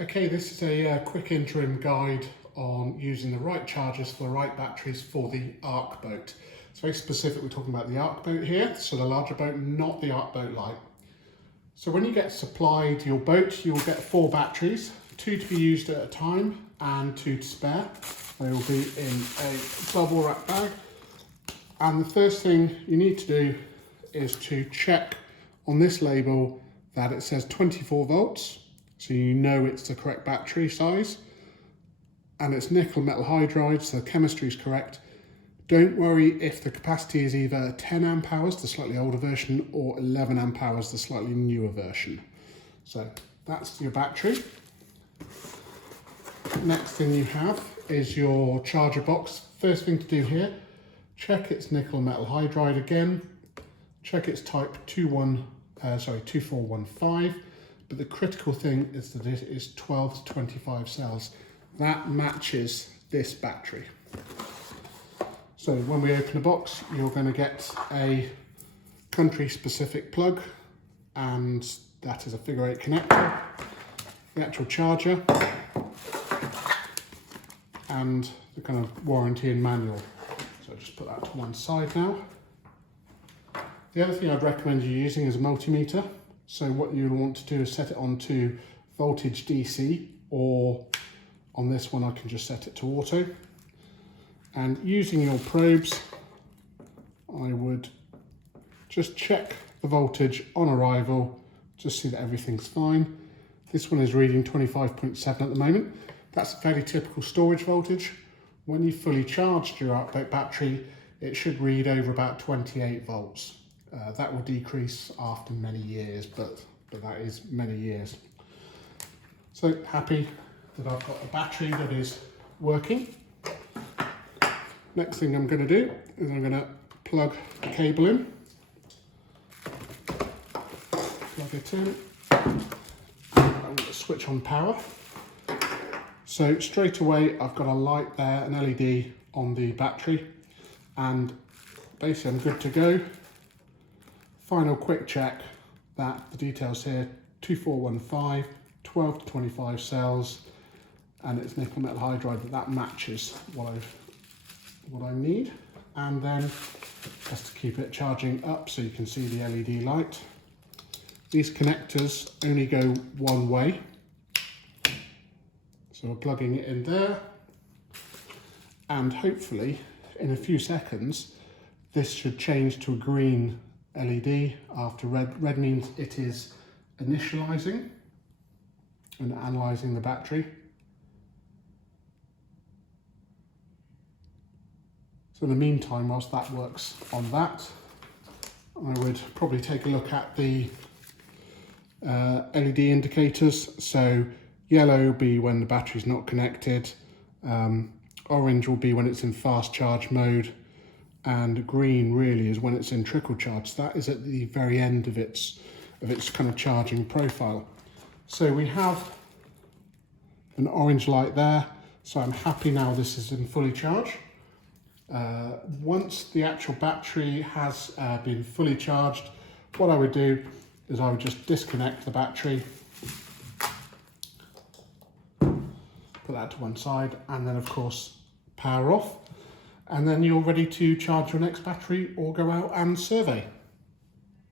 Okay, this is a quick interim guide on using the right chargers for the right batteries for the ARCboat. It's very specific, we're talking about the ARCboat here, so the larger boat, not the ARCboat Lite. So when you get supplied your boat, you will get 4 batteries, 2 to be used at a time and 2 to spare. They will be in a bubble wrap bag. And the first thing you need to do is to check on this label that it says 24 volts. So you know it's the correct battery size, and it's nickel metal hydride, so the chemistry is correct. Don't worry if the capacity is either 10 amp hours, the slightly older version, or 11 amp hours, the slightly newer version. So that's your battery. Next thing you have is your charger box. First thing to do here, check its nickel metal hydride again. Check its type 2415. But the critical thing is that it is 12 to 25 cells. That matches this battery. So when we open the box, you're going to get a country specific plug, and that is a figure 8 connector, the actual charger, and the kind of warranty and manual. So just put that to one side now. The other thing I'd recommend you using is a multimeter. So what you'll want to do is set it onto voltage DC, or on this one I can just set it to auto. And using your probes, I would just check the voltage on arrival, just see that everything's fine. This one is reading 25.7 at the moment. That's a fairly typical storage voltage. When you've fully charged your ARCboat battery, it should read over about 28 volts. That will decrease after many years, but that is many years. So happy that I've got a battery that is working. Next thing I'm going to do is I'm going to plug the cable in, plug it in, and I'm going to switch on power. So straight away I've got a light there, an LED on the battery, and basically I'm good to go. Final quick check that the details here, 2415, 12 to 25 cells, and it's nickel metal hydride, that matches what I need. And then just to keep it charging up so you can see the LED light. These connectors only go one way. So we're plugging it in there, and hopefully in a few seconds this should change to a green LED after red. Red means it is initializing and analysing the battery. So in the meantime, whilst that works on that, I would probably take a look at the LED indicators. So yellow will be when the battery's not connected, orange will be when it's in fast charge mode, and green really is when it's in trickle charge. So that is at the very end of its kind of charging profile. So we have an orange light there, so I'm happy now this is in fully charged. Once the actual battery has been fully charged, what I would do is I would just disconnect the battery, put that to one side, and then of course power off. And then you're ready to charge your next battery or go out and survey.